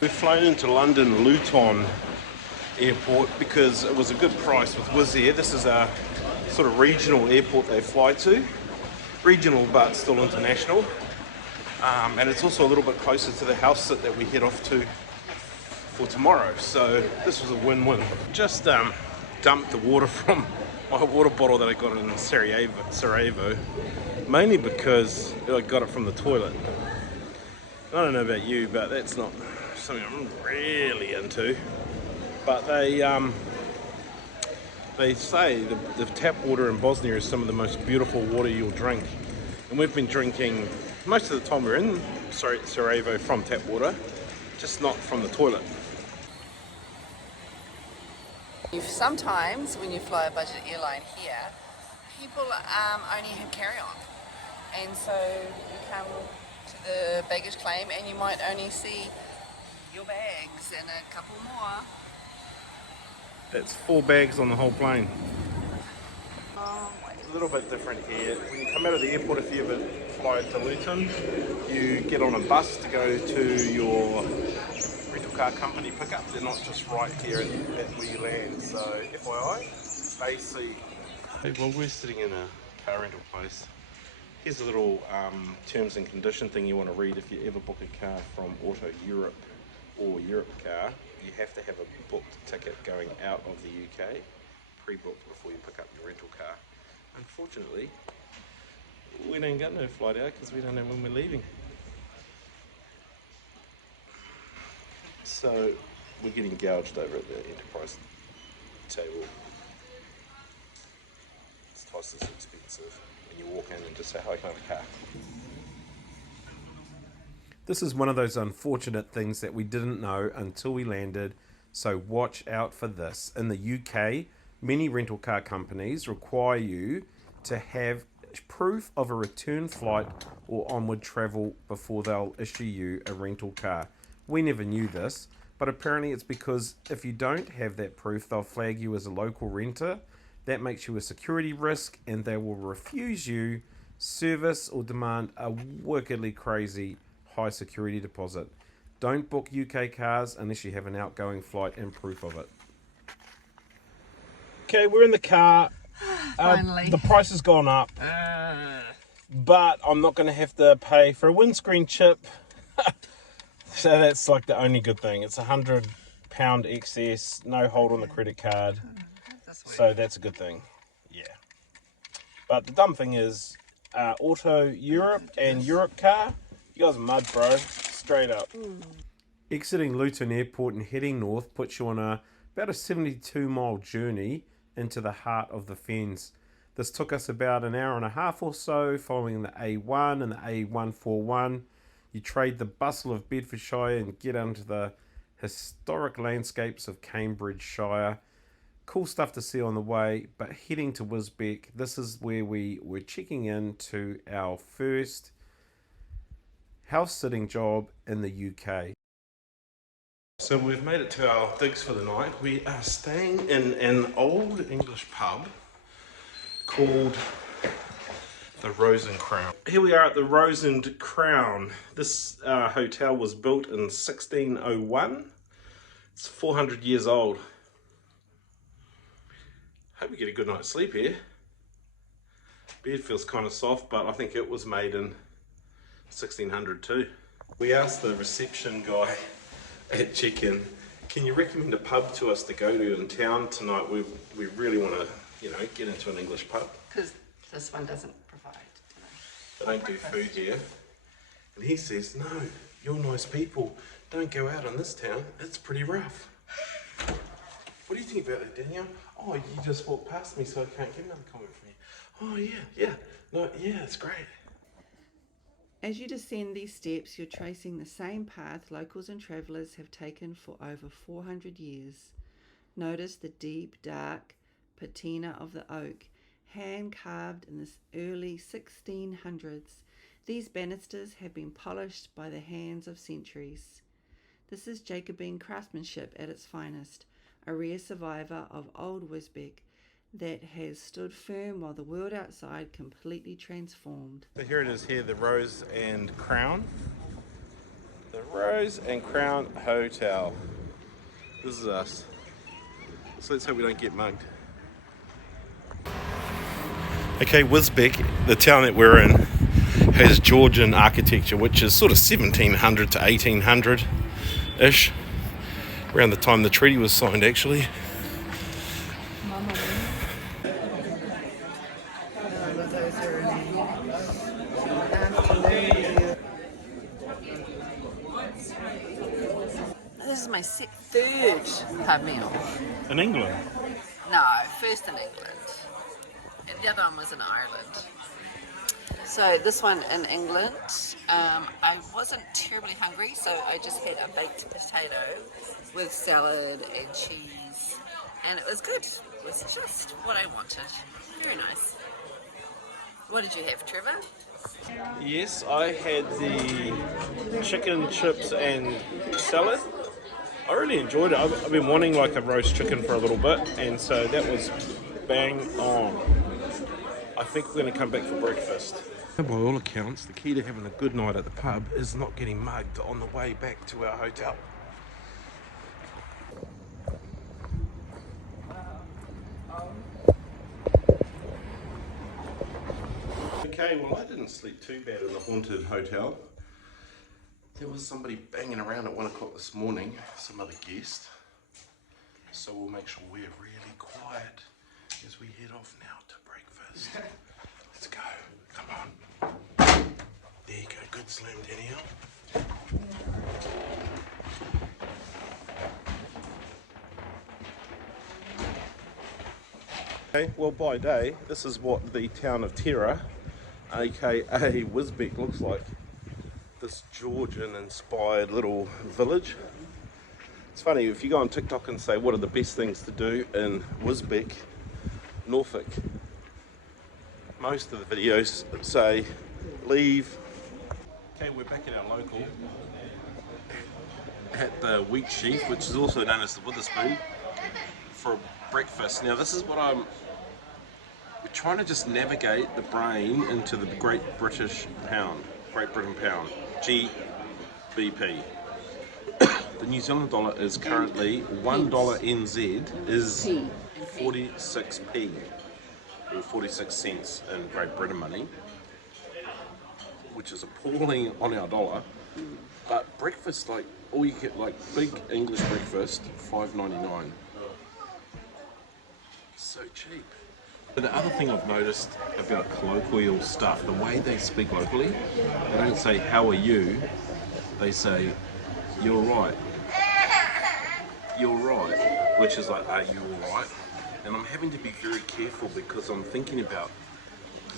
We've flown into London Luton airport because it was a good price with Wizz Air. This is a sort of regional airport they fly to. Regional but still international. And it's also a little bit closer to the house sit that we head off to for tomorrow. So this was a win-win. Just dumped the water from my water bottle that I got in Sarajevo, mainly because I got it from the toilet. I don't know about you, but that's not something I'm really into. But they say the tap water in Bosnia is some of the most beautiful water you'll drink. And we've been drinking, most of the time we're in Sarajevo, from tap water, just not from the toilet. Sometimes when you fly a budget airline here, people only have carry-on. And so you come to the baggage claim and you might only see your bags and a couple more. That's 4 bags on the whole plane. It's a little bit different here. When you come out of the airport, if you ever fly to Luton, you get on a bus to go to your rental car company pickup. They're not just right here at where you land. So FYI, they see. Hey, well, we're sitting in a car rental place. Here's a little terms and condition thing you want to read if you ever book a car from Auto Europe or Europe Car. You have to have a booked ticket going out of the UK, pre-booked before you pick up your rental car. Unfortunately, we don't got no flight out because we don't know when we're leaving. So we're getting gouged over at the enterprise table. It's twice as expensive when you walk in and just say, hi, can I have a car? This is one of those unfortunate things that we didn't know until we landed, so watch out for this. In the UK, many rental car companies require you to have proof of a return flight or onward travel before they'll issue you a rental car. We never knew this, but apparently it's because if you don't have that proof, they'll flag you as a local renter. That makes you a security risk and they will refuse you service or demand a wickedly crazy high security deposit. Don't book UK cars unless you have an outgoing flight and proof of it. Okay, we're in the car. Finally. The price has gone up, but I'm not going to have to pay for a windscreen chip. So that's like the only good thing. It's £100 excess, no hold on the credit card. So that's a good thing. Yeah. But the dumb thing is, Auto Europe and Europe Car, you guys are mud, bro. Straight up. Exiting Luton Airport and heading north puts you on about a 72-mile journey into the heart of the Fens. This took us about an hour and a half or so, following the A1 and the A141. You trade the bustle of Bedfordshire and get into the historic landscapes of Cambridgeshire. Cool stuff to see on the way, but heading to Wisbech, this is where we were checking in to our first house sitting job in the UK. So we've made it to our digs for the night. We are staying in an old English pub called the Rose and Crown. Here we are at the Rose and Crown. This hotel was built in 1601. It's 400 years old. Hope you get a good night's sleep here. Bed feels kind of soft, but I think it was made in 1600 too. We asked the reception guy at check-in, can you recommend a pub to us to go to in town tonight? We really want to, get into an English pub. Because this one doesn't provide. They don't do food here. And he says, no, you're nice people. Don't go out in this town. It's pretty rough. What do you think about that, Danielle? Oh, you just walked past me, so I can't get another comment from you. Oh, yeah. No, yeah, it's great. As you descend these steps, you're tracing the same path locals and travellers have taken for over 400 years. Notice the deep, dark patina of the oak, hand-carved in the early 1600s. These banisters have been polished by the hands of centuries. This is Jacobean craftsmanship at its finest, a rare survivor of old Wisbech that has stood firm while the world outside completely transformed. So here it is here, the Rose and Crown. The The Rose and Crown Hotel. This is us. So let's hope we don't get mugged. Okay, Wisbech, the town that we're in, has Georgian architecture, which is sort of 1700 to 1800-ish. Around the time the treaty was signed, actually. This is my third pub meal. In England? No, first in England. And the other one was in Ireland. So this one in England, I wasn't terribly hungry, so I just had a baked potato with salad and cheese, and it was good. It was just what I wanted. Very nice. What did you have, Trevor? Yes, I had the chicken, chips and salad. I really enjoyed it. I've been wanting like a roast chicken for a little bit, and so that was bang on. I think we're going to come back for breakfast. By all accounts, the key to having a good night at the pub is not getting mugged on the way back to our hotel. Okay, well I didn't sleep too bad in the haunted hotel. There was somebody banging around at 1 o'clock this morning, some other guest. So we'll make sure we're really quiet as we head off now to breakfast. Let's go, come on. There you go, good slam, Danielle. Okay, well by day, this is what the town of Terror, aka Wisbech, looks like. This Georgian inspired little village. It's funny, if you go on TikTok and say what are the best things to do in Wisbech, Norfolk, most of the videos say leave. Okay, we're back at our local at the Wheat Sheaf, which is also known as the Wetherspoon, for breakfast. Now this is what we're trying to just navigate the brain into the Great Britain Pound, GBP. The New Zealand dollar is currently $1 NZ is 46p, or 46 cents in Great Britain money, which is appalling on our dollar. But breakfast, like all you get, like big English breakfast, $5.99. So cheap. But the other thing I've noticed about colloquial stuff, the way they speak locally, they don't say how are you, they say you're right. You're right, which is like, are you alright? And I'm having to be very careful because I'm thinking about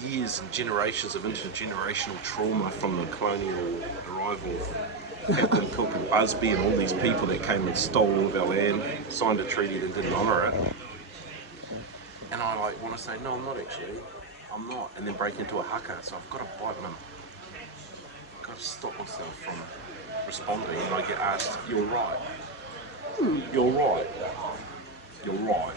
years and generations of intergenerational trauma from the colonial arrival of Captain Cook and Busby and all these people that came and stole all of our land, signed a treaty that didn't honour it. And I like want to say, no, I'm not actually, I'm not, and then break into a haka, so I've got to bite them. I've got to stop myself from responding, and I get asked, you're right. You're right. You're right.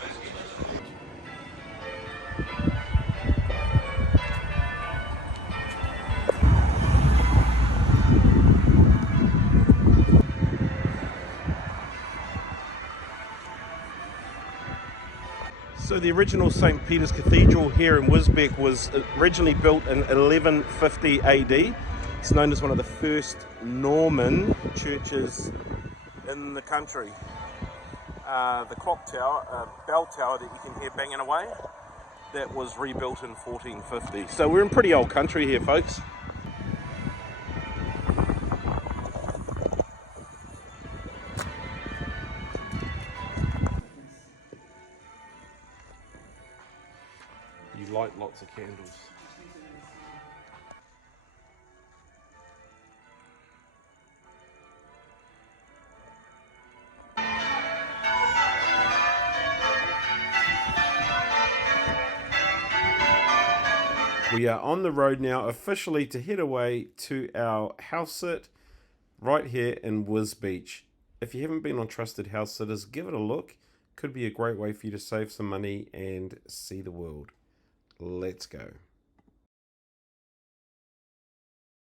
So the original St. Peter's Cathedral here in Wisbech was originally built in 1150 AD. It's known as one of the first Norman churches in the country. The clock tower, bell tower that you can hear banging away, that was rebuilt in 1450. So we're in pretty old country here, folks. You light lots of candles. We are on the road now officially to head away to our house sit right here in Wisbech. If you haven't been on Trusted House Sitters, give it a look. Could be a great way for you to save some money and see the world. Let's go.